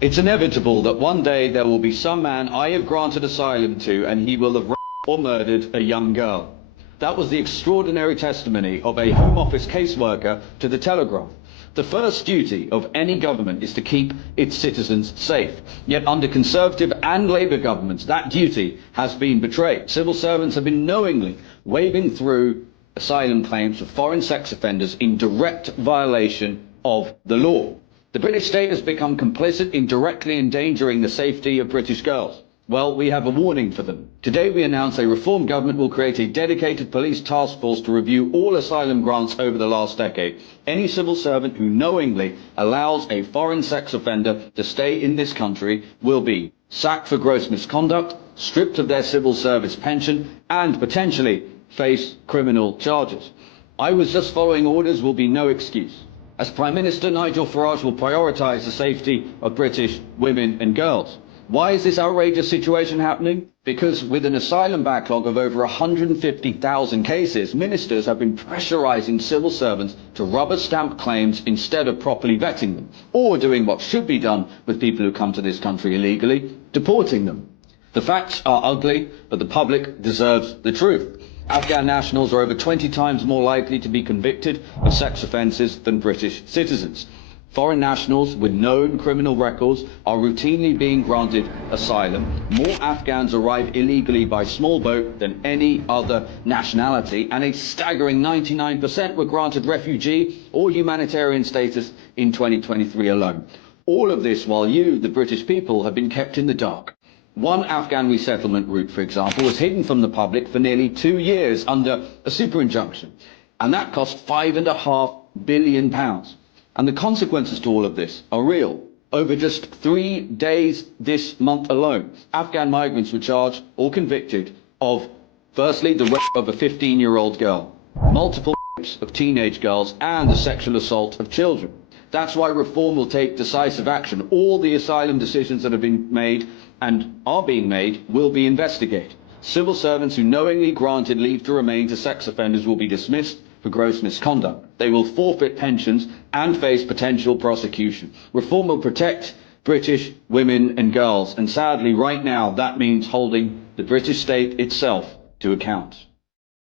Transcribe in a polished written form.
It's inevitable that one day there will be some man I have granted asylum to and he will have raped or murdered a young girl. That was the extraordinary testimony of a Home Office caseworker to the Telegraph. The first duty of any government is to keep its citizens safe. Yet under Conservative and Labour governments, that duty has been betrayed. Civil servants have been knowingly waving through asylum claims for foreign sex offenders in direct violation of the law. The British state has become complicit in directly endangering the safety of British girls. Well, we have a warning for them. Today we announce a reform government will create a dedicated police task force to review all asylum grants over the last decade. Any civil servant who knowingly allows a foreign sex offender to stay in this country will be sacked for gross misconduct, stripped of their civil service pension, and potentially face criminal charges. I was just following orders will be no excuse. As Prime Minister, Nigel Farage will prioritise the safety of British women and girls. Why is this outrageous situation happening? Because with an asylum backlog of over 150,000 cases, ministers have been pressurising civil servants to rubber stamp claims instead of properly vetting them, or doing what should be done with people who come to this country illegally, deporting them. The facts are ugly, but the public deserves the truth. Afghan nationals are over 20 times more likely to be convicted of sex offences than British citizens. Foreign nationals with known criminal records are routinely being granted asylum. More Afghans arrive illegally by small boat than any other nationality, and a staggering 99% were granted refugee or humanitarian status in 2023 alone. All of this while you, the British people, have been kept in the dark. One Afghan resettlement route, for example, was hidden from the public for nearly 2 years under a super injunction, and that cost £5.5 billion. And the consequences to all of this are real. Over just 3 days this month alone, Afghan migrants were charged or convicted of, firstly, the rape of a 15-year-old girl, multiple rapes of teenage girls, and the sexual assault of children. That's why reform will take decisive action. All the asylum decisions that have been made and are being made will be investigated. Civil servants who knowingly granted leave to remain to sex offenders will be dismissed for gross misconduct. They will forfeit pensions and face potential prosecution. Reform will protect British women and girls, and sadly right now that means holding the British state itself to account.